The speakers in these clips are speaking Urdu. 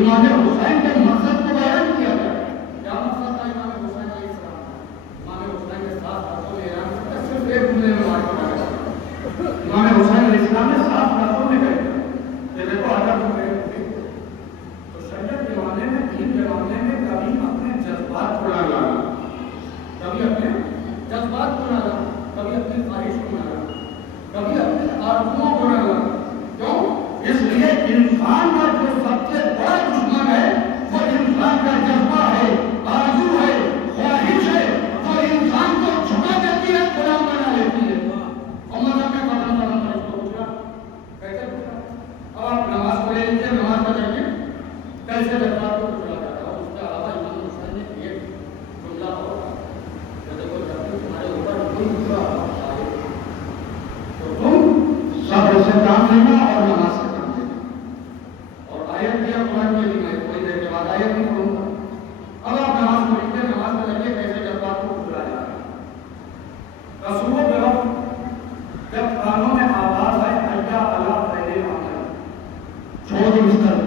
امام حسین کے مقصد کو بیان کیا گیا. کیا مقصد تھا امام حسین علیہ السلام؟ امام حسین کے ساتھ ہاتھوں میں اعلان کرتا صرف ایک جملے میں مار پڑا گیا. امام حسین علیہ السلام نے ساتھ ہاتھوں میں کہا کہ دیکھو آدھا تم میرے تو شریعت کے معاملے میں دین کے معاملے میں کبھی اپنے جذبات کو نہ لانا، کبھی اپنے جذبات کو نہ لانا، کبھی اپنی خواہش کو نہ لانا، کبھی اپنے آرزوؤں کو نہ لانا. کیوں؟ اس لیے انسان کا جو سب سے بڑا دشمن ہے وہ انسان کا جذبہ ہے، آرزو ہے، خواہش ہے، جو انسان کو چھپا دیتی ہے، غلام بنا لیتی ہے. اور مذہب میں پتہ چلا اس کو پوچھا کیسے پوچھا؟ اب آپ نماز کو لے لیجیے، نماز کا جائیے کیسے جذبات کو پوچھا جاتا ہے. اس کے علاوہ امام حسین نے ایک جملہ اور کہ دیکھو جب بھی تمہارے اوپر کوئی دوسرا آئے تو تم صبر سے کام لینا اور نماز سے کام لینا. اور آیت دیا قرآن کے لیے، میں کوئی دیر کے بعد آیت نہیں پڑھوں گا. اب آپ نماز کو لکھتے، نماز میں لگے کیسے جذبات کو پوچھا جاتا ہے. رسولوں کے وقت جب کانوں میں آواز آئے حیا علی خیر العمل، چھوڑ دی بستر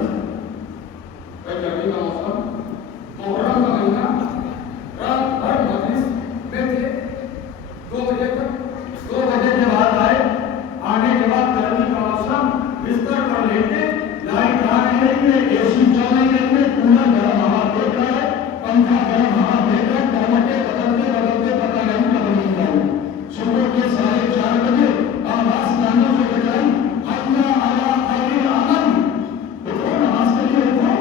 گرمی کا موسم، محرم کا مہینہ، رات بھر مجلس میں تھے 2 بجے تک. 2 بجے کے بعد آئے، آنے کے بعد گرمی کا موسم، بستر پر لیٹے، لائٹ آ نہیں رہی ہے، اے سی چل نہیں رہی ہے، کولر گرم ہوا دیکھ رہا ہے، پنکھا گرم ہوا دیکھ رہا ہے، ٹماٹے بدلتے بدلتے پتہ نہیں کب نیند آئی. صبح کے 4:30 بجے آواز کانوں سے بجائی حیا علی خیر العمل، اٹھو نماز کے لیے اٹھو.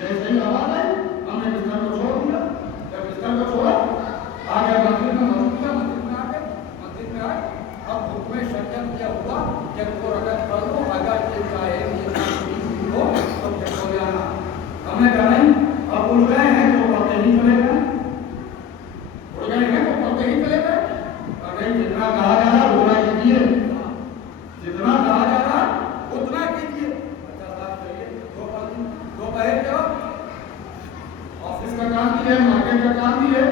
جیسے ہی آواز آئی ہم نے بستر کو چھوڑ دیا. جب بستر کو چھوڑا آ گیا مسجد میں، مسجد میں آ گئے، مسجد میں آئے. اب حکم شریعت کیا ہوا کہ 2 رکعت پڑھ لو، اگر یہ چاہے ہو تو پھر سو جانا. ہم نے کہا نہیں، اب اٹھ گئے ہیں تو پڑھتے ہی چلے گئے، اٹھ گئے ہیں تو پڑھتے ہی چلے گئے. اور نہیں، جتنا کہا جا رہا اتنا کیجیے، جتنا کہا جا رہا اتنا کیجیے. اچھا صاحب چلیے، 2 پہر کے وقت آفس کا کام بھی ہے، مارکیٹ کا کام بھی ہے.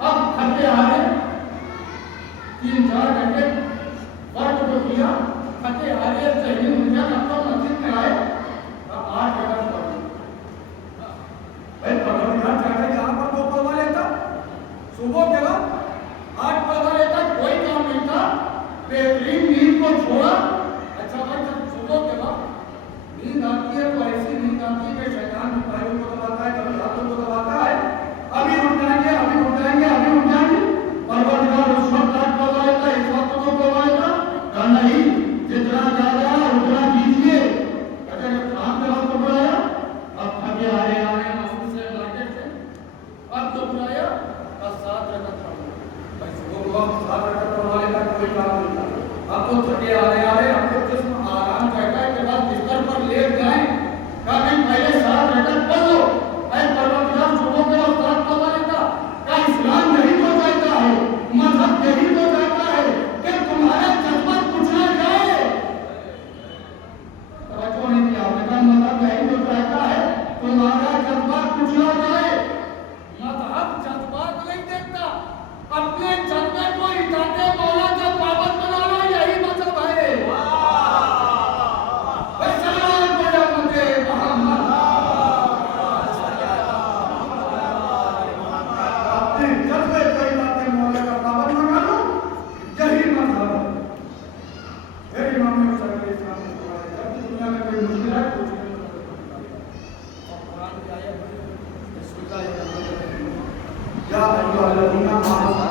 اب تھکے آ گئے، 3-4 گھنٹے فرق جو کیا، تھکے آ گئے، چہرے مجھے اب تو مسجد میں آئے. اب 8 رکعت پڑھ لی. بھائی پروردگار چاہتے یہاں پر 2 پڑھوا لیتا، صبح کے وقت 8 پڑھوا لیتا، کوئی کام نہیں تھا. بہترین نیند کو چھوڑا. اچھا بھائی جب صبح کے وقت نیند آتی ہے تو ایسی نیند آتی ہے کہ شیطان بھی پہلو کو دباتا ہے، کبھی ہاتھوں کو دباتا ہے. ابھی اٹھ جائیں گے، ابھی اٹھ جائیں گے، ابھی اٹھ جائیں گے. پروردگار اس وقت 8 پڑھوا لیتا، اس وقت 2 پڑھوا لیتا. کہا نہیں، جتنا زیادہ اتنا کیجیے. اچھا جب شام کے وقت بلایا، اب تھکے آ رہے آفس سے، مارکیٹ سے، اب تو بلایا 7 رکعت پڑھنا. بھائی صبح کے وقت 7 رکعت پڑھوا لیتا، کوئی کام نہیں تھا. اب تو تھکے آ رہے، اب تو جسم آرام چاہتا ہے کہ بعد بستر پر لیٹ جائیں. کہا نہیں، پہلے 7 رکعت پڑھ لو. اے پروردگار صبح کے وقت 7 پڑھوا لیتا. کیا اسلام یہی تو چاہتا ہے، مذہب یہی تو چاہتا ہے کہ تمہارا جذبہ کچھ نہ جائے. توجہ نہیں کیا آپ نے کہا مذہب یہی تو چاہتا ہے تمہارا جذبہ کچھ نہ جائے. مذہب جذبات نہیں دیکھتا، اپنے جذبے کو اطاعت مولا کا پابند بنانا یہی مذہب ہے. السلام علیکم محمد. اپنے جذبے کو اطاعت مولا کا پابند بنا لو، یہی مذہب ہے. پھر امام حسین علیہ السلام نے فرمایا جب دنیا میں کوئی مشکل ہے تو اور قرآن کی آیت بسم اللہ الرحمن الرحیم یا ایھا الذین آمنوا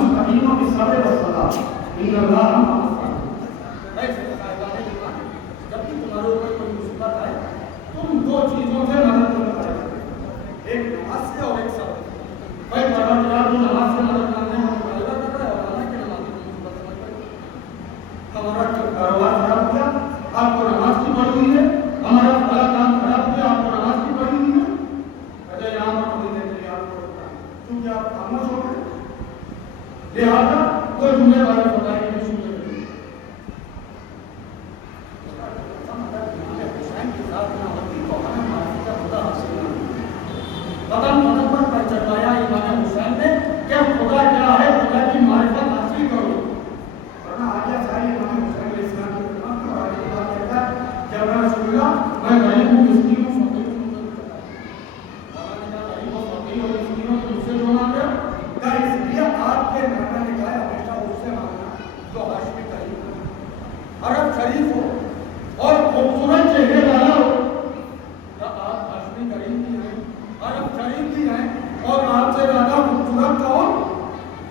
استعینوا بالصبر والصلاۃ ان اللہ مع الصابرین. جب بھی تمہارے اوپر کوئی مصیبت آئے تم 2 چیزوں سے مدد کرو، ایک نماز سے اور ایک صبر. بھائی پروردگار جو نماز سے مدد مانگنے میں مطالبہ کر رہا ہے اور اللہ کی نماز کی مصیبت سمجھ رہے. ہمارا کاروبار خراب ہوا، آپ کو نماز کی پڑھی ہوئی ہے. ہمارا بڑا کام خراب ہوا، آپ کو نماز کی پڑھی ہوئی ہے. اچھا یہاں پر کوئی نہیں آپ کو کیونکہ آپ خاموش ہو گئے، لہٰذا کوئی ذمہ داری بتائے نہیں سن لے. حسین کے ساتھ نہ ہوتی تو ہمیں معافی کا خدا حاصل نہ ہوتا. قدم قدم پر پہ چڑھایا امام حسین نے کہ خدا کیا ہے، خدا کی معرفت حاصل کرو. ورنہ آگے ساری امام حسین علیہ السلام کی خدمت میں اور آگے بات کہتا ہے کہ رسول اللہ میں غریب ہوں، مسکین عرب شریف ہو اور خوبصورت چہرے والا ہو، کیا آپ ہاشمی کریم کی ہیں، عرب شریف کی ہیں، اور آپ سے زیادہ خوبصورت کون؟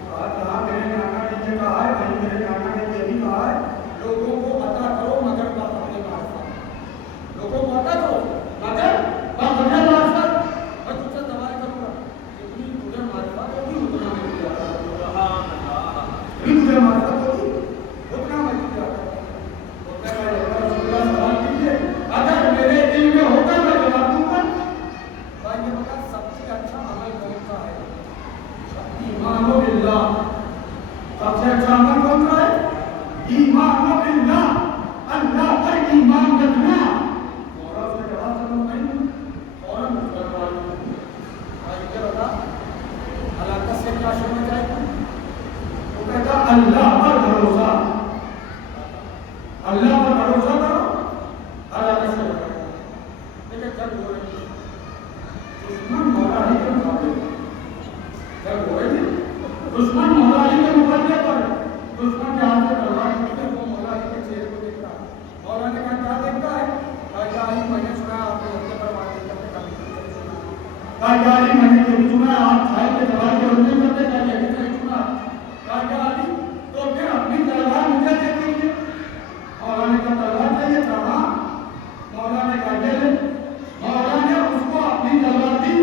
کہا میرے نانا نے یہ کہا ہے، بھائی میرے نانا نے یہ بھی کہا ہے، لوگوں کو عطا کرو مگر باقی معرفت، لوگوں کو عطا کرو مگر باقی معرفت۔ میں تجھ سے سوال کروں گا، جتنی تجھے معرفت ہوگی اتنا میں تجھے عطا کروں گا، جتنی تجھے معرفت ہوگی اتنا میں تجھے عطا کروں گا۔ رسول اللہ سوال کیجیے، اگر میرے دل میں ہوگا میں جواب دوں گا۔ بھائی یہ بتا سب سے اچھا عمل کون سا ہے؟ ایمان باللہ، سب سے اچھا عمل کون سا ہے؟ ایمان باللہ، اللہ پر ایمان رکھنا۔ مولا سے جواب سمجھ نہیں فوراً مسلمان یہ بتا ہلاکت سے کیا سمجھ آئے گا؟ وہ کہتا اللہ پر بھروسہ، اللہ پر بھروسہ کرو ہلاکت سے بچائے گا۔ لیکن جب ہو رہی دشمن مولا ہی کے مقابلے جب ہو رہی دشمن مولا علی کے مقابلے پر دشمن کے ہاتھ سے تلوار ٹوٹتی ہے، وہ مولا علی کے چہرے کو دیکھتا ہے۔ مولا نے کہا کیا دیکھتا ہے؟ کہا یا علی میں نے سنا آپ کے ہتھے پر وعدے کرتے کا، کہا یا علی میں نے یہ بھی سنا آپ چھائے کے تلوار کے ہتھے کرتے کا، یہ بھی نہیں سنا۔ کہا یا علی تو پھر اپنی تلوار مجھے دے دیجیے۔ مولا نے کہا تلوار چاہیے تھا؟ ہاں۔ مولا نے کہا یہ لے۔ مولا نے اس کو اپنی تلوار دی،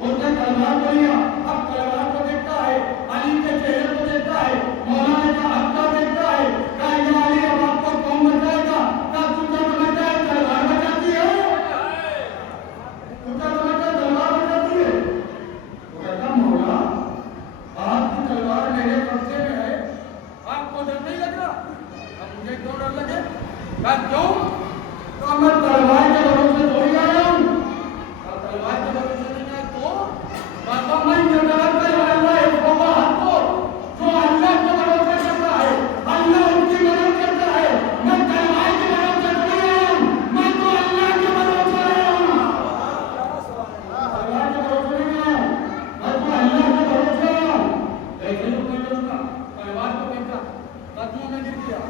اس نے تلوار کو لیا، اب تلوار کو دیکھتا ہے، علی کے چہرے کو دیکھتا ہے، مولا نے کہا ہتھا دیکھتا ہے، کہا یا علی اب آپ کو کون بچائے گا؟ کہا تجھے سمجھتا ہے تلوار بچاتی ہے، تجھے سمجھتا ہے تلوار بچاتی ہے؟ وہ کہتا مولا آپ کی تلوار میرے قبضے میں ہے، آپ کو ڈر نہیں لگ رہا؟ اب مجھے کیوں ڈر لگے؟ کہا کیوں؟ کہا میں تلوار کے بھروسے تھوڑی آیا ہوں۔ کہا تلوار کے بھروسے نہیں آیا تو؟ کہا میں یتوکل علی اللہ فهو حسبہ، جو اللہ کے بھروسے کرتا ہے اللہ ان کی مدد کرتا ہے۔ میں تلوار کے بھروسے تھوڑی آیا ہوں، میں تو اللہ کے بھروسے آیا ہوں، تلوار کے بھروسے نہیں آیا ہوں، میں تو اللہ کے بھروسے آیا ہوں۔ ایسے لوگ نہیں کروں گا، تلوار کو دیکھا قدموں میں گر گیا،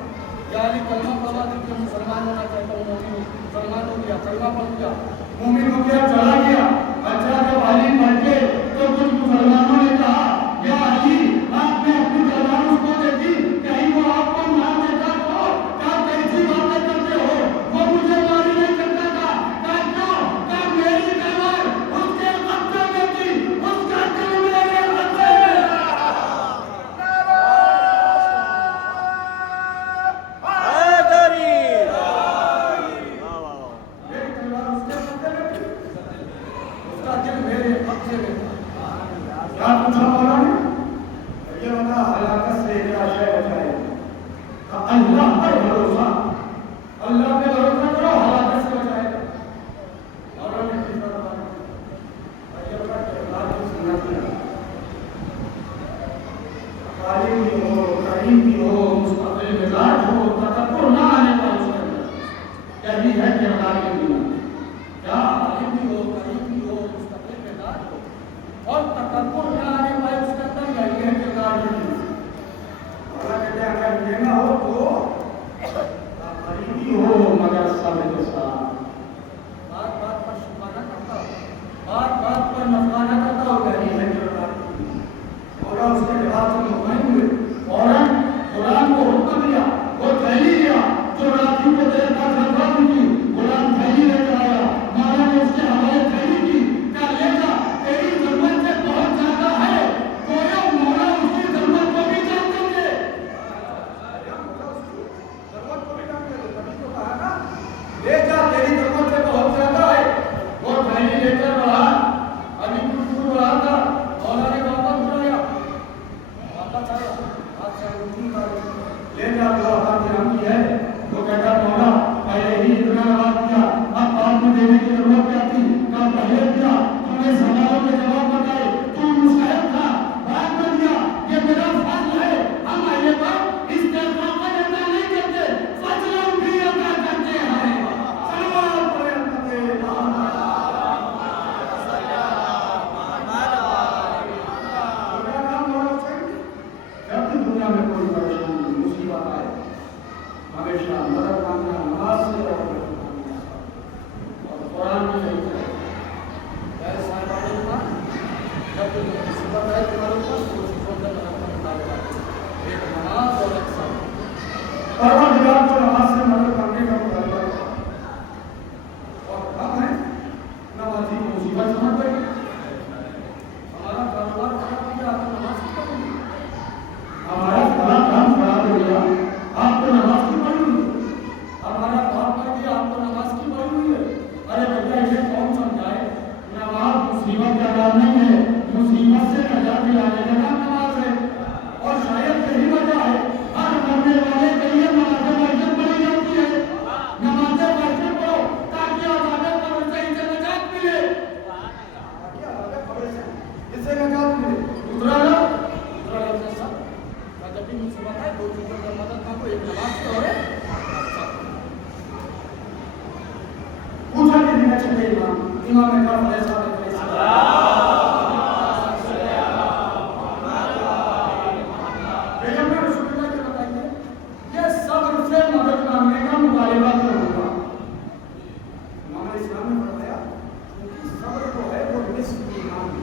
یا علی کلمہ پڑھوا دیجیے، مسلمان ہونا چاہتا ہوں، مومن مسلمان ہو گیا، کلمہ پڑھ گیا، مومن ہو گیا، چلا گیا۔ اچھا جب علی مر گئے تو کچھ مسلمانوں نے کہا یا علی آپ نے اپنی تلوار اس کو دے دی، کہیں وہ آپ کو مار دیتا تو؟ کیا کیسی باتیں کرتے ہو، وہ مجھے مار نہیں کرتا تھا۔ کہا کیوں؟ کہا میری تلوار اس کے قبضے میں تھی، اس کا دل میرے قبضے میں۔ میری تلوار اس کے قبضے میں تھی، کے امام کعبہ علیہ السلام پیغمبر رسول اللہ کے بتائیے یہ صبر سے مدد مانگنے کا مطالبہ کیوں ہوگا؟ امام علیہ السلام نے فرمایا کیونکہ صبر جو ہے وہ نصف ایمان ہے۔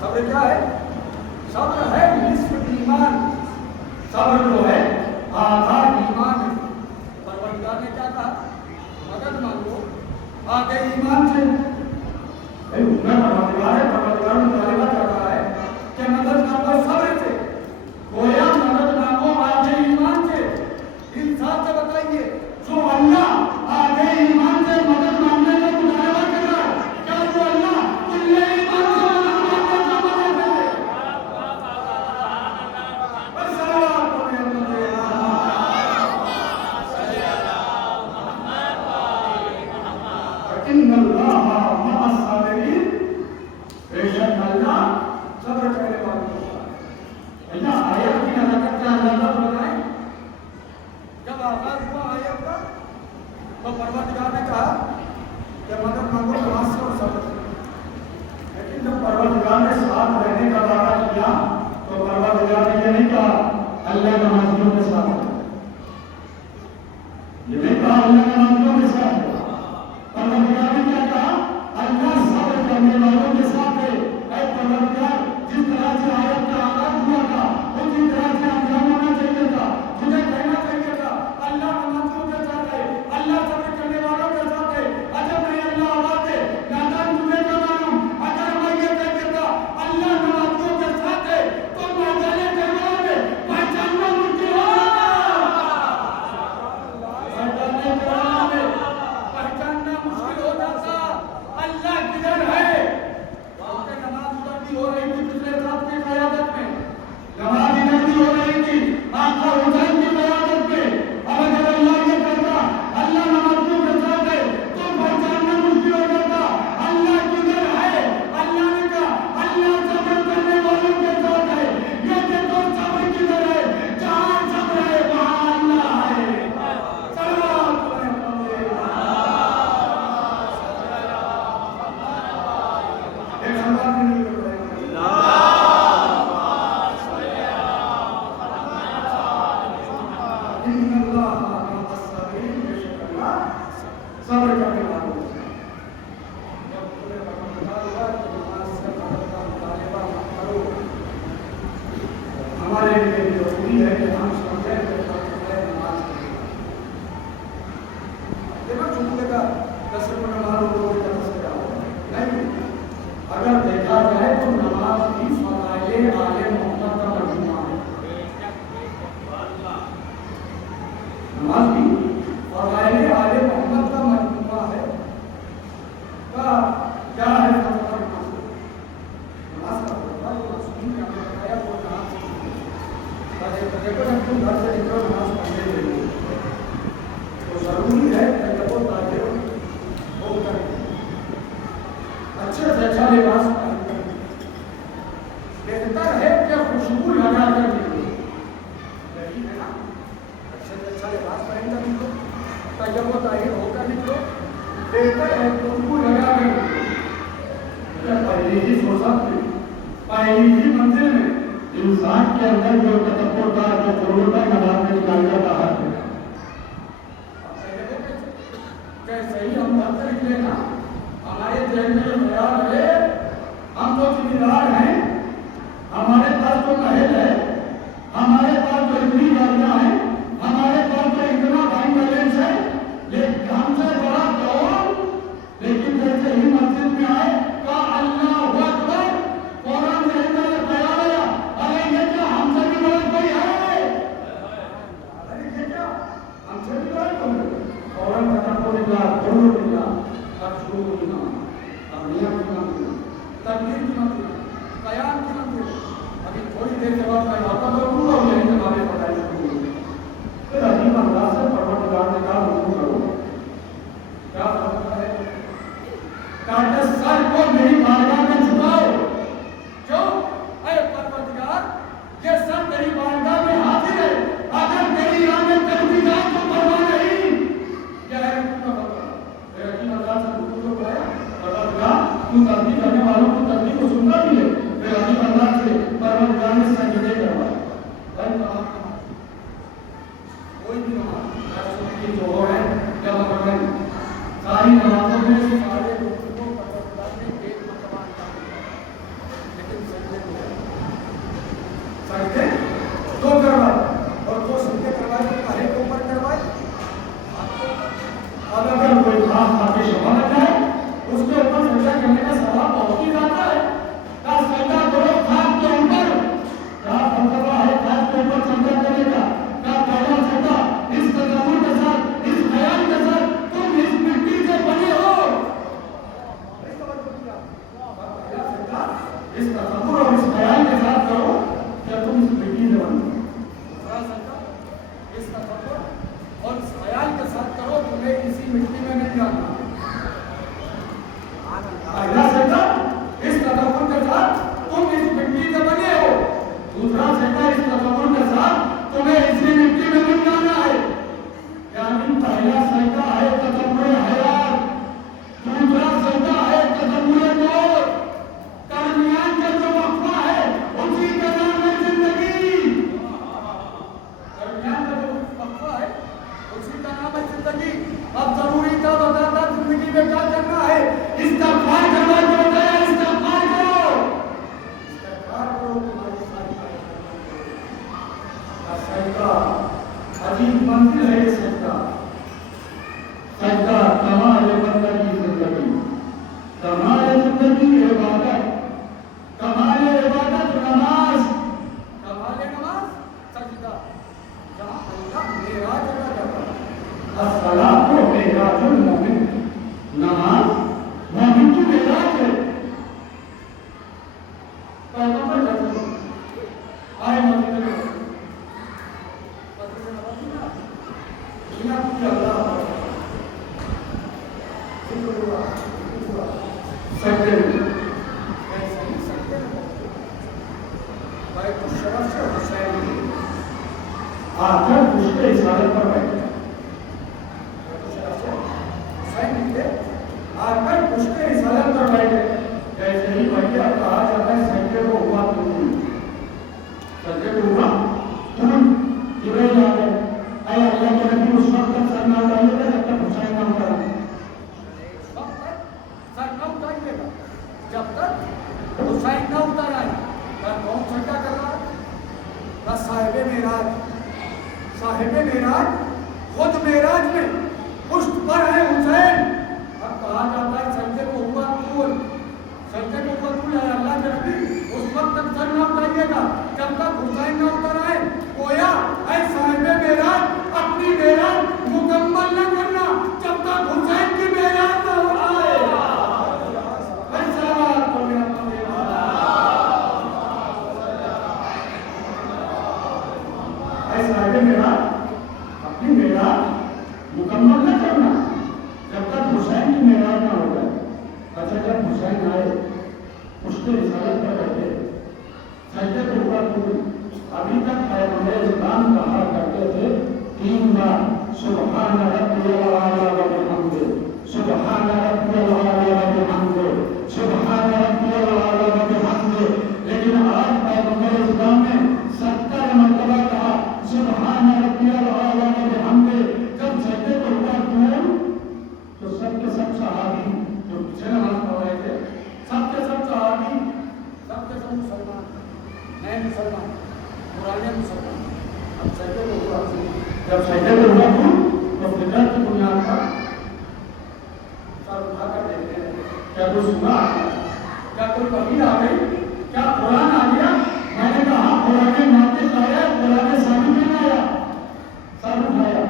صبر کیا ہے؟ صبر ہے نصف ایمان، صبر جو ہے آدھا ایمان ہے۔ پروردگار نے کیا کہا؟ مدد مانگو آگے ایمان سے۔ پروردگار نے مطالبہ کر رہا ہے کہ مدد مانگو صبر سے، گویا مدد مانگو آگے ایمان سے۔ انصاف سے بتائیے جو اللہ آگے ایمان سے مدد مانگنے کا مطالبہ کر رہا ہے، کیا وہ اللہ کل ایمان سے مدد مانگنے کا مطالبہ ہے؟ بس صلوات ان اللہ مع الصابرین، بے شک اللہ صبر کرنے والوں کو ساتھ۔ اللہ آیت کی حرکت کا اندازہ بنائیں، جب آغاز ہوا آیت کا تو پروردگار نے کہا کہ مدد مانگو نماز سے اور صبر سے، لیکن جب پروردگار نے ساتھ رہنے کا وعدہ کیا تو پروردگار نے یہ نہیں کہا اللہ نمازیوں کے ساتھ ہے، یہ نہیں کہا اللہ نمازیوں کے ساتھ ہے۔ پروردگار نے کیا کہا؟ اللہ صبر کرنے والوں کے ساتھ ہے۔ اے پروردگار جس طرح سے آیت کا آغاز ہوا تھا اسی طرح سے انجام ہونا چاہیے تھا، تجھے کہنا چاہیے تھا اللہ نمازیوں کے ساتھ ہے، اللہ صبر کرنے والوں کے ساتھ ہے۔ اجب نہیں اللہ آواز ہے نادان تمہیں کیا معلوم، اگر میں یہ کہہ دیتا اللہ نمازیوں کے ساتھ ہے تو میدان کربلا میں پہچاننا مشکل ہو جاتا، میدان کربلا میں پہچاننا مشکل ہو جاتا اللہ کدھر ہے۔ کیونکہ نماز ادھر بھی ہو رہی تھی پچھلے ساتھ کی قیادت میں، نماز ادھر بھی ہو رہی تھی آقا حسین کی قیادت میں۔ اب اگر اللہ یہ کہتا اللہ نمازیوں کے ساتھ ہے تو پہچاننا مشکل ہو جاتا اللہ کدھر ہے۔ اللہ نے کہا اللہ صبر کرنے والوں کے ساتھ ہے، یہ دیکھو صبر کدھر ہے، جہاں صبر ہے وہاں اللہ ہے۔ صلوات صبر کرنے والوں کو جب تمہیں پروردگار ہوا تو نماز سے مدد کا مطالبہ مت کرو۔ ہمارے لیے ضروری ہے کہ ہم سمجھیں کہ نماز دیکھو چھوٹے کا 10 منٹ نماز لوگوں کا تذکرہ ہو نہیں، اگر دیکھا جائے تو نماز بھی فضائل آل محمد کا مجموعہ ہے۔ نماز بھی فضائل آل محمد کا مجموعہ ہے۔ کیا ہے فضائل نماز کا؟ فضائل معصومین نے ہمیں بتایا وہ نماز سے دیکھو جب تم گھر سے نکلو نماز پڑھنے کے لیے تو ضروری ہے کہ جب وہ طاہر ہو کر اچھے سے اچھا لباس پہن کر بہتر ہے کہ خوشبو لگا کر نکلو، یہی ہے نا، اچھے سے اچھا لباس پہن کر نکلو، طیب و طاہر ہو کر نکلو، بہتر ہے خوشبو لگا کر نکلو۔ پہلی ہی فرصت میں پہلی ہی منزل میں انسان کے اندر جو تکبر تھا، جو ضرورت ہے نماز میں نکال جاتا ہے۔ کیسے ہی ہم گھر سے نکلے نا ہمارے ذہن میں یہ خیال ہے ہم تو ذمہ دار ہیں، ہمارے پاس تو محل ہے، ہمارے پاس تو اتنی گاڑیاں ہیں، ہمارے پاس تو اتنا بینک بیلنس ہے، لیکن ہم سے بڑا کون؟ لیکن جیسے ہی مسجد میں آئے کہا اللہ اکبر، فوراً ذہن میں یہ خیال آیا ارے یہ کیا ہم سے بھی بڑا کوئی ہے، ارے یہ کیا ہم سے بھی بڑا کوئی ہے۔ فوراً تکبر نکلا، غرور نکلا، اب شروع ہونا اب نیا کی منزل، تکبیر کی منزل، قیام کی منزل۔ ابھی تھوڑی دیر کے بعد میں واپس کروں گا اور یہیں سے ہمارے پڑھائی شروع ہوگی۔ پھر عظیم انداز سے پروردگار نے کہا رجوع کرو، کیا فرماتا ہے؟ کہا سر کو میری بارگاہ میں جھکاؤ۔ کیوں؟ اے پروردگار یہ سر تیری بارگاہ میں حاضر ہے، اگر تیری آمد کر بھی جائے تو پرواہ نہیں۔ یہ ہے رکوع کا فتویٰ۔ عظیم انداز کی جو ہے جمع کر لیں ساری نمازوں میں سارے رکوع کو پرورتگار نے ایک مرتبہ انجام دیا لیکن سجدے دو کروائے اور دو سجدے کروائے تو پہلے کے اوپر کروائے اب اگر کوئی خاص باتیں شبہ لگ جائے اس کے اوپر سجدہ کرنے کا ثواب بہت ہی زیادہ ہے کا سجدہ کرو خاک کے اوپر کیا مرتبہ ہے خاک کے اوپر سجدہ کرنے کا کیا پہلا سجدہ اس تدبر کے ساتھ اس خیال کے ساتھ تم اس مٹی سے بنے ہو اس تدبر اور اس خیال کے ساتھ کرو کیا تم اس مٹی سے بنے اس تدبر اور اس خیال کے ساتھ کرو تمہیں اسی مٹی میں نہیں جانا پہلا سجدہ اس تدبر کے ساتھ تم اس مٹی سے بنے ہو دوسرا سجدہ اس تدبر کے ساتھ تمہیں اسی مٹی میں نہیں جانا ہے یعنی پہلا سجدہ ہے تدبر حیات دوسرا سجدہ ہے تدبر موت درمیان کا جو وقفہ ہے اسی کا نام ہے زندگی درمیان کا جو وقفہ ہے اسی کا نام ہے زندگی اب ضروری تھا بتاتا زندگی میں کیا کرنا ہے استغفار کرنا جو بتایا استغفار کرو تمہاری ساری سجدہ عجیب منزل ہے یہ سجدہ سجدہ کمال بندگی زندگی کمال زندگی عبادت کمال عبادت نماز کمال نماز سجدہ جہاں اللہ معراج ادا کرتا ہے الصلاۃ معراج المومن نماز مومن کی معراج ہے پیغمبر جب آئے مسجد میں آخر پشت رسالت پر بیٹھے آخر پشت رسالت پر بیٹھے جیسے ہی بھیا کہا جاتا ہے سجدے کو ہوا تم سجدے کو ہوا تم جبریل آ گئے اے اللہ کے نبی اس وقت تک سر نہ اٹھائیے گا جب تک حسین نہ اترا اس وقت تک سر نہ اٹھائیے گا جب تک حسین نہ اتر آئے کون سجدہ کر رہا ہے صاحب معراج خود معراج میں پشت پر ہے حسین اب کہا جاتا ہے سجدے کو ہوا طول سجدے کو ہوا طول ہے اللہ کے نبی اس وقت تک سر نہ اٹھائیے گا جب تک حسین نہ اتر آئے گویا اے صاحب معراج اپنی معراج مکمل نہ کرنا جب تک حسین کی معراج نہ ہو آئے صاحب معراج اپنی معراج مکمل نہ کرنا جب تک حسین کی معراج نہ ہو جائے اچھا جب حسین آئے پشت رسالت پر بیٹھے سجدے کو ہوا طول ابھی تک پیغمبر اسلام کہا کرتے تھے 3 بار سبحان ربی الاعلی و بحمدہ سبحان ربی الاعلی و بحمدہ سبحان ربی الاعلی و بحمدہ لیکن آج پیغمبر اسلام نے 70 مرتبہ کہا سبحان ربی الاعلی و بحمدہ جب سجدے کو ہوا طول تو سب کے سب صحابی جو پیچھے نماز پڑھ رہے تھے سب کے سب صحابی سب کے سب مسلمان نئے مسلمان پرانے مسلمان اب سجدے کو ہوا جب سجدے کو ہوا تو فطرت کی بنیاد پر سر اٹھا کر دیکھتے ہیں کیا کوئی سنا آ گیا کیا کوئی کبھی آ گئی کیا قرآن آ گیا میں نے کہا قرآن ناطق آیا قرآن ثابت نہیں آیا سر اٹھایا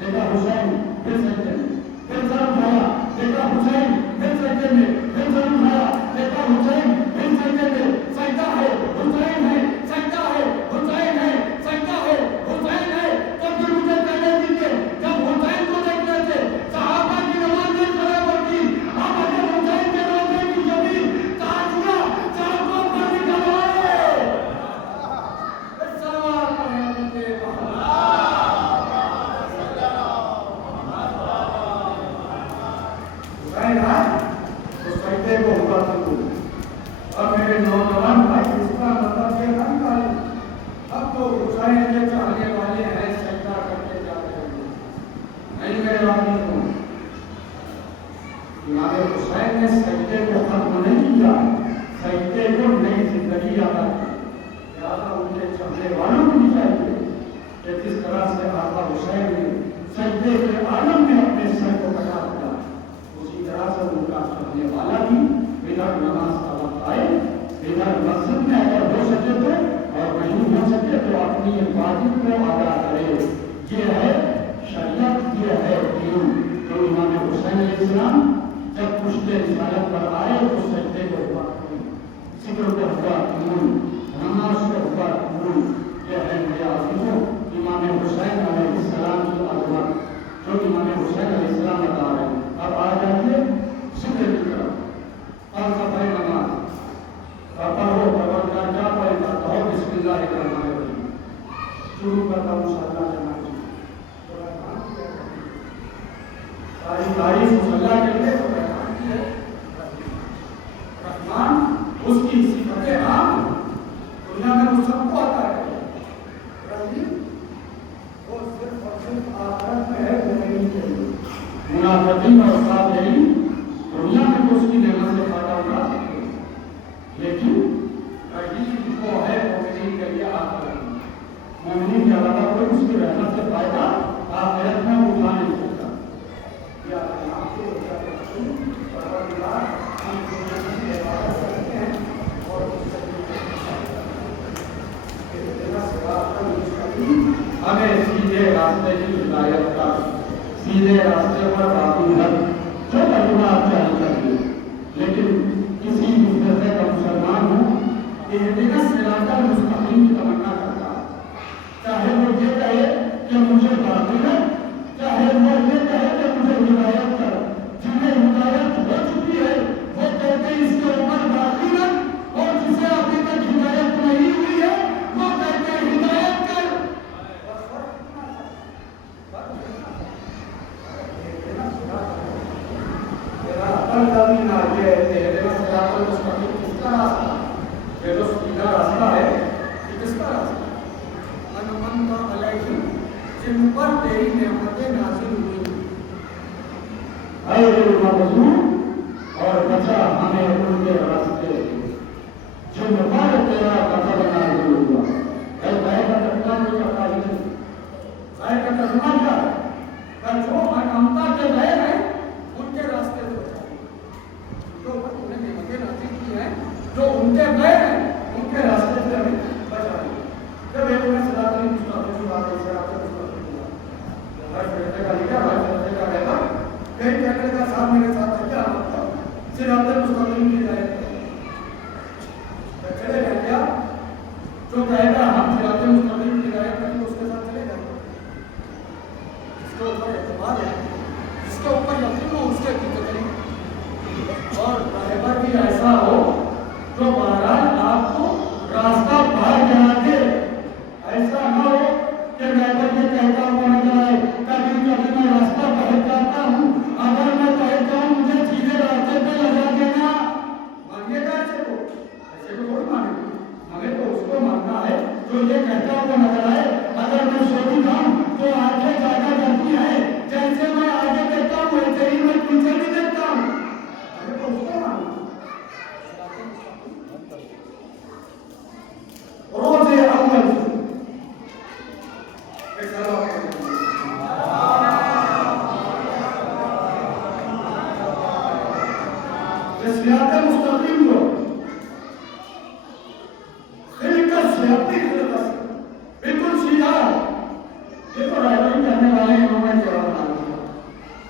دیکھا حسین پھر سجدے میں پھر سر اٹھایا دیکھا حسین پھر سجدے میں پھر سر اٹھایا دیکھا حسین پھر سجدے میں سجدہ ہے حسین ہے سجدہ ہے حسین ہے سجدہ ہے حسین ہے تب بھی مجھے کہنے دیجیے جب حسین کو دیکھتے تھے صحابہ کی نماز نہیں خراب ہوتی اب اگر حسین کے روزے کی جبھی تاجرہ چاہتوں پر نکلوائے سلوات محمد حسین آئے تو سجدے کو ہوا طول اب میرے نوجوان بھائی اس کا مطلب یہ نہ نکالے اب تو حسین کے چاہنے والے ہیں سجدہ کرتے جا رہے ہیں راضی ہوں۔ امام حسین نے سجدے کو ختم نہیں کیا، سجدے کو نئی زندگی عطا کی۔ لہٰذا ان کے چاہنے والوں کو بھی چاہیے کہ جس طرح سے آقا حسین نے سجدے کے عالم میں اپنے سر کو کٹا دیا، اسی طرح سے ان کا چاہنے والا بھی ادھر نماز کا وقت آئے، ادھر مسجد میں اگر ہو سکے تو اور نہیں ہو سکے تو اپنی عبادت کو ادا کرے۔ یہ ہے شریعت، یہ ہے دین۔ تو امام حسین علیہ السلام جب پشت رسالت پر آئے تو سجدے کو ہوا ذکر کو ہوا نماز کو ہوا۔ یہ ہے میرے عزیزوں امام حسین علیہ السلام کی عظمت جو امام حسین علیہ السلام بتا رہے ہیں۔ اب آ جائیے ذکر کی طرف۔ اور صفائی نماز پڑھو، پروردگار کیا پڑھے گا؟ کہو بسم اللہ الرحمن الرحیم۔ شروع کرتا ہوں صلی جناب جی ساری تعریف مصالحہ کے لیے رحمان اس کی صفت عام دنیا میں وہ سب کو آتا ہے، رحیم وہ صرف اور صرف آخرت میں ہے، مومنین کے لیے۔ منافقین اور کافرین دنیا میں تو اس کی نعمت سے فائدہ اٹھا سکتے ہیں، لیکن رحیم وہ ہے مومنین کے لیے آخرت میں۔ مومنین کے علاوہ کوئی اس کی رحمت سے فائدہ آخرت میں اٹھا نہیں سکتا۔ یا آپ کو پروردگار ہم دنیا کی عبادت کرتے ہیں اور ہمیں سیدھے راستے کی ہدایت کا، سیدھے راستے پر باقی ہے جو کلمہ جاری کریے۔ لیکن کسی بھی فرقے کا مسلمان ہو اہدنا الصراط المستقیم کی تمنا کرتا ہے، چاہے وہ یہ کہے کہ مجھے باقی ہے، چاہے وہ یہ کہے کہ مجھے ہدایت کر۔ جنہیں ہدایت ہو چکی ہے وہ کہتے ہیں اس کے اوپر باقی ہے، اور جسے ابھی تک ہدایت نہیں ہوئی ہے وہ کہتے ہیں ہدایت کر۔ یہ جو سیدھا راستہ ہے یہ کس کا راستہ ہے؟ انعمت علیہم جن پر تیری نعمتیں نازل ہوئی، اے المغضوب اور بچا ہمیں ان کے راستے جن پر تیرا غضب نازل ہوا۔ اے بھائی کا ترجمہ کوئی کرتا ہی نہیں، بھائی کا ترجمہ کیا ہے کہ جو انعمت کے غیر ہیں ان کے راستے سے بچا، جو انہیں نعمتیں نازل کی ہیں جو ان کے غیر ہیں ان کے راستے سے ہمیں بچا دیا۔ جب ایک نے صراط المستقیم کی بات ہے، صراط المستقیم کی ہر فرقے کا لیڈر، ہر فرقے کا رہبر کہیں کہنے کا صاحب میرے ساتھ ہے کیا مطلب صراط المستقیم کی ہدایت کریں، چلے گئے کیا؟ جو کہے گا ہم صراط المستقیم کی ہدایت کریں اس کے ساتھ چلے گئے، جس کے اوپر اعتماد ہے، جس کے اوپر یقین ہو اس کے پیچھے چلیں، اور رہبر بھی ایسا ہو جو بہرحال آپ کو راستہ باہر کرا دے۔ ایسا نہ ہو کہ رہبر یہ کہتا ہوا نہ جائے کبھی کبھی میں راستہ باہر جاتا ہوں، اگر میں کہتا ہوں مجھے سیدھے راستے پہ لگا دینا، مانگے گا ایسے کو؟ ایسے کو تھوڑی مانگے گا، ہمیں تو اس کو مانگنا ہے جو یہ کہتا ہوا نظر آئے۔ اگر میں سو بھی جاؤں تو آنکھیں زیادہ کرتی ہے، جیسے میں آگے دیکھتا ہوں ویسے ہی میں پیچھے بھی دیکھتا ہوں، ہمیں تو اس کو مانگنا۔ روز اول صراط مستقیم کو خلقت سے اپنی خلقت سے بالکل سیدھا یہ تو رہبری کرنے والے انہوں نے جواب نہ دیا،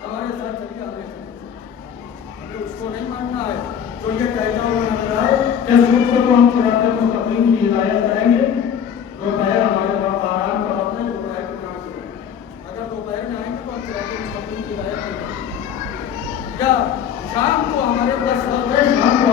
ہمارے ساتھ چلیے ہمیں اس کو نہیں ماننا ہے جو یہ کہتا ہوا نظر آئے کہ سود کو تو ہم صراط مستقیم کی ہدایت کریں گے، دوپہر ہمارے پاس آرام کا وقت ہے، دوپہر کو نہ کریں، اگر دوپہر میں آئیں گے تو ہم صراط مستقیم کی ہدایت کریں گے، یا شام کو ہمارے پاس وقت ہے، شام کو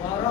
12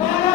12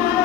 12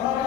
12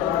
12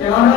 11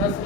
10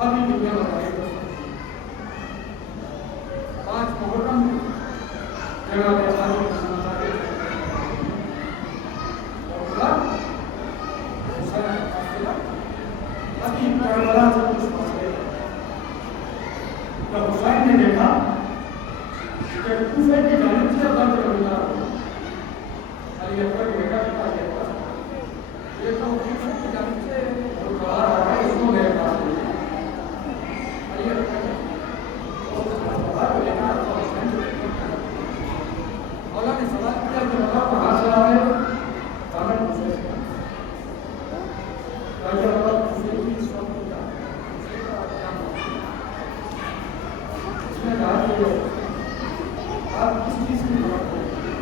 ابھی دنیا بتائی تو 5 محرم جگہ پہ حاضر حسین نے دیکھا کہ کوفے کی جانب سے اللہ کے رضا علی اکبر کی بیٹا کیا کہتا یہ تو کوفے کی جانب سے رکا رہا ہے اس کو میرے پاس علی اکبر مولا نے سوال کیا کہ رضا کہاں سے آ رہے کامل کوفے سے راجہ رضا کوفے کی اس وقت آپ کس چیز کی بات کریں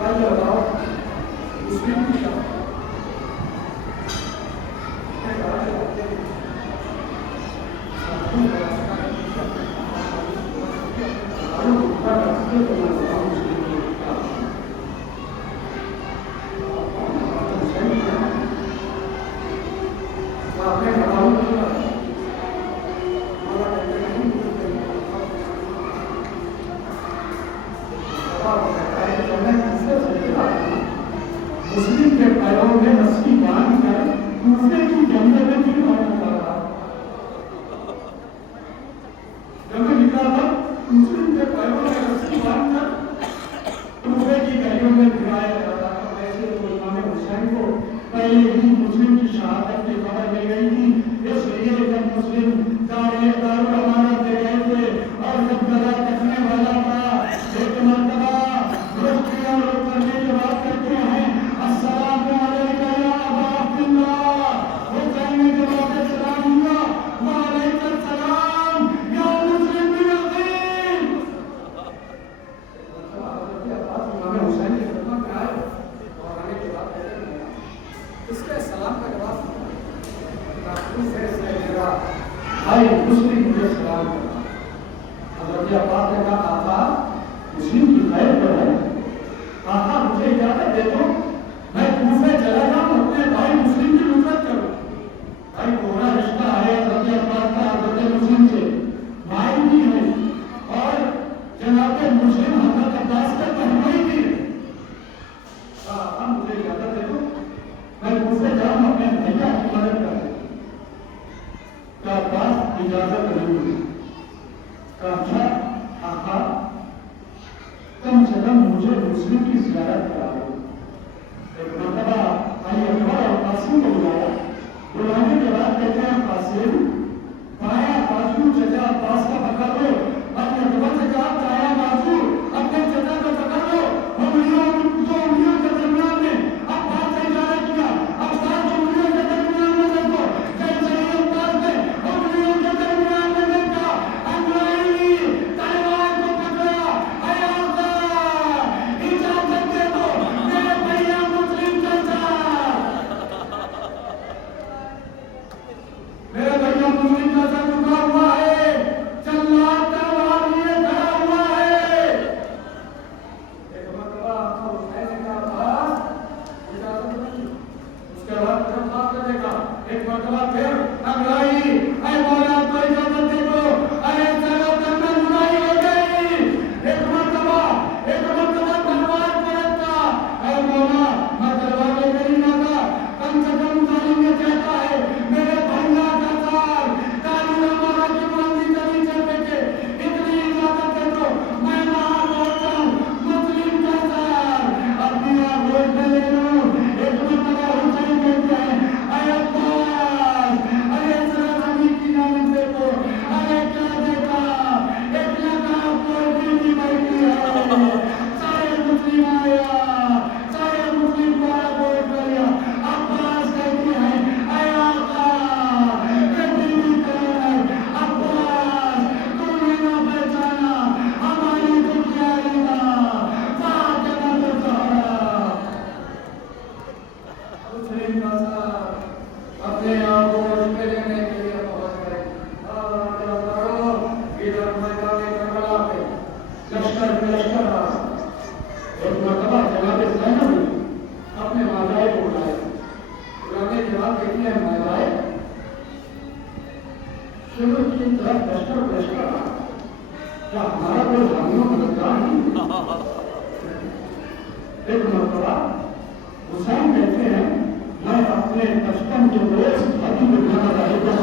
راجہ بتاؤ مسلم کی کیا مسلم کے پیروں میں رسی باندھ کر کوفے کی جنگل میں کیوں آنا پڑ رہا جب میں لکھا تھا مسلم کے پیروں میں رسی باندھ کر کوفے کی گلیوں میں پھرایا جا رہا تھا ایسے تو امام حسین کو پہلے ہی مسلم کی شہادت کی خبر مل گئی تھی اس لیے جب مسلم دارالامانت دے گئے تھے اور جب گلا کٹنے والا تھا ایک مرتبہ رخیہ رخ کرنے کے بعد کہتے ہیں السلام علیکم یا ابا عبداللہ حسین نے جواب سلام دیا وعلیکم السلام یا مسلم بن عقیل امام حسین کی خدمت میں آئے اور آنے کے بعد کہتے ہیں اس کے سلام کا جواب بھائی مسلم مجھے سلام کرنا حضرت عباس نے کہا آقا مسلم کی خیر پر ہے آقا مجھے اجازت دے دو میں کوفے چلا جاؤں اپنے بھائی مسلم کی نصرت کروں بھائی پورا رشتہ ہے حضرت عباس کا حضرت مسلم سے بھائی بھی ہے اور جناب مسلم حضرت عباس کا بہنوئی بھی ہے آقا مجھے اجازت دے دو میں کوفے جاؤں اپنے بھیا کی مدد کروں کا عباس اجازت نہیں ہوئی کہا آقا کم سے کم مجھے مسلم کی زیارت کرا دو ایک مرتبہ علی اکبر اور قاسم کو بلایا بلانے کے بعد کہتے ہیں قاسم بایاں بازو چچا عباس کا پکڑ لو علی اکبر سے کہا دایاں بازو اپنے چچا کو پکڑ لو دو انگلیوں کے درمیان میں عباس سے اشارہ کیا عباس انگلیوں کے درمیان میں دیکھو جیسے ہی عباس نے انگلیوں کے درمیان میں دیکھا انگلائی تلوار کو پکڑا اے آقا اجازت دے دو میرے بھیا مسلم چچا میرے بھیا شروع کی طرف بچتا رہا کیا ہمارا کوئی حامیوں مددگار نہیں؟ ایک مرتبہ حسین کہتے ہیں میں اپنے بچپن کے دوست حبیب بن ظاہر کو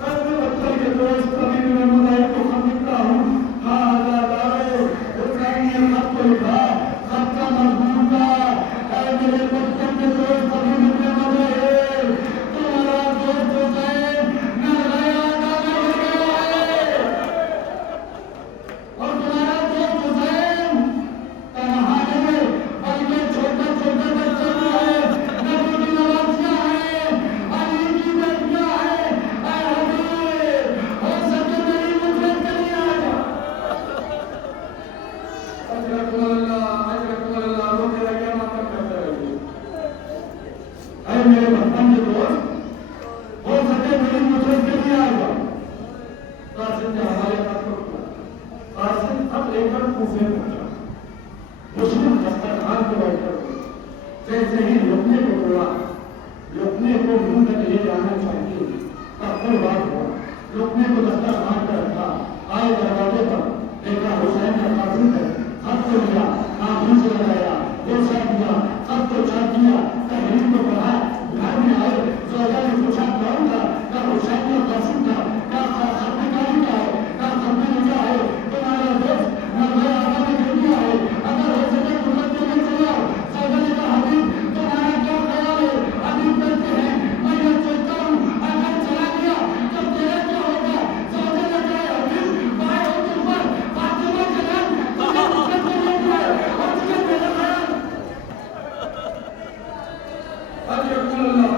خبر بچپن کے دوست حبیب بن ظاہر کو خط لکھتا ہوں ہاں آزادارے حسین نے خط کو لکھا خط کا مضمون تھا اے میرے بچپن کے دوست حبیب بن ظاہر تمہارا دوست حسین نہ گیا نہ مر گیا ہے اور تمہارا دوست حسین تنہا ہے بلکہ چھوٹا چھوٹا بچہ بھی ہے نبی کی نوازیاں ہیں علی کی بیٹیاں ہیں اے حبیب ہو سکے میری نصرت کے لیے آ جا اجرکم اللہ رو تیرا کیا مطلب کرتا ہے اے میرے بھگوان کے دوست ہو سکے میری نصرت کے لیے آ جا قاسم کے حوالے خط کو کیا قاسم خط لے کر کوفے پہنچا مسلم دسترخوان پہ بیٹھ کر جیسے ہی لقمے کو توڑا لقمے کو منہ تک لے جانا چاہیے تب کوئی بات ہوا لقمے کو دسترخوان پہ رکھا آئے دروازے پر دیکھا حسین کا قاتل ہے خط کو لیا آنکھوں سے لگایا گوشہ دیا خط کو چاٹ دیا تحریر کو پڑھا گھر میں آئے زوجہ نے پوچھا کون تھا کیا حسین کا قاسم تھا کیا خط نکالی کا ہے کیا خط میں لکھا ہے تمہارا دوست مرغے آقا نے کر دیا ہے اگر ہو سکے تو مدد میں چلے آؤ زوجہ نے کہا حبیب تمہارا کیا خیال ہے حبیب کہتے ہیں میں یہ سوچتا ہوں اگر چلا گیا تو تیرا کیا ہوگا زوجہ نے کہا حبیب بھائی ہو تم پر فاطمہ جلال تمہیں نصرت کے لیے بلائے اور تمہیں میرا خیال اجرکم اللہ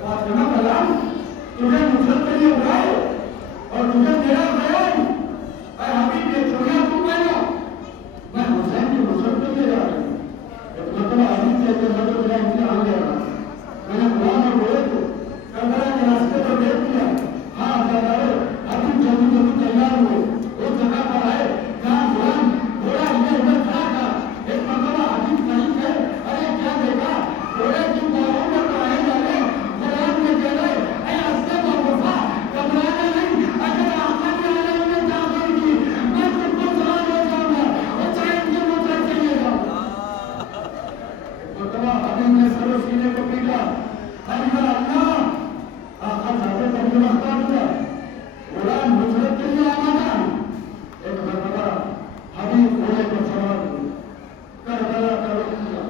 فاطمہ کلام تمہیں نصرت کے لیے بلائے اور تمہیں میرا خیال اے حبیب یہ چڑیا تم پہنو میں حسین کی نصرت کے لیے جا رہی ہوں ایک مرتبہ حبیب کہتے ہیں تو میرا امتحان لے رہا میں نے غلام اور گھوڑے کو کربلا کے راستے پر دیکھ لیا ہاں دادارے حبیب جلدی جلدی تیار ہوئے اس جگہ پر آئے جہاں غلام گھوڑا ادھر ادھر کھڑا تھا ایک مرتبہ حبیب قریب گئے ارے کیا دیکھا گھوڑے کی پاؤں پر کراہے ڈالے غلام نے کہہ رہے اے اسلم اور وفا گھبرانا نہیں اگر آقا نے علیہ نے تعبیر کی میں تم کو سوال ہو جاؤں گا وہ چاہے ان کے مطلب کے لیے جاؤں گا مرتبہ حبیب نے سر و سینے کو پیٹا اللہ اللہ آقا جاتے تب یہ وقت آ گیا غلام نصرت کے لیے آمادا ایک مرتبہ حبیب گھوڑے کو سوار ہوئے کربلا کا رخ کیا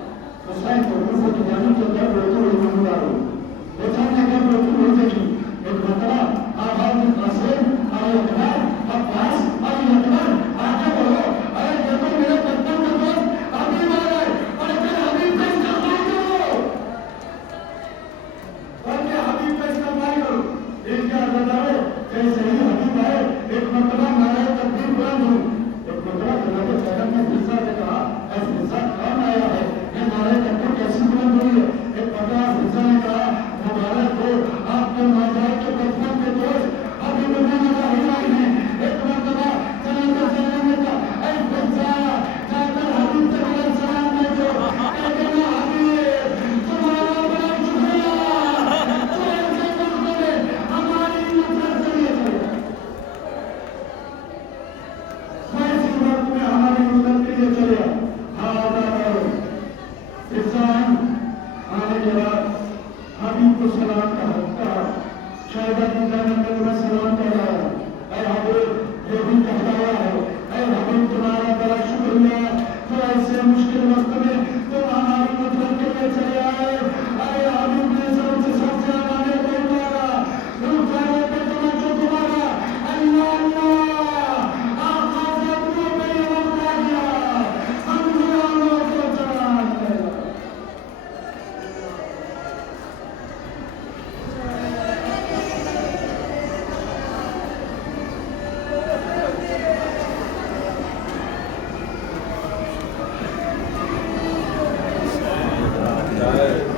حسین کو روح کی جانب سے جب روتے ہوئے منظر ہوئے حسین نے جب روتے ہوئے دیکھی ایک مرتبہ آغاز قاسم علی اکبر عباس علی اکبر آگے بڑھو ارے دیکھو میرے بچپن کا دوست حبیب آ گئے اور پھر حبیب کا استقبال کرو بلکہ حبیب کا استقبال کرو ایک کیا بتا رہے جیسے ہی حبیب آئے ایک مرتبہ نعرہ تکبیر بلند ہو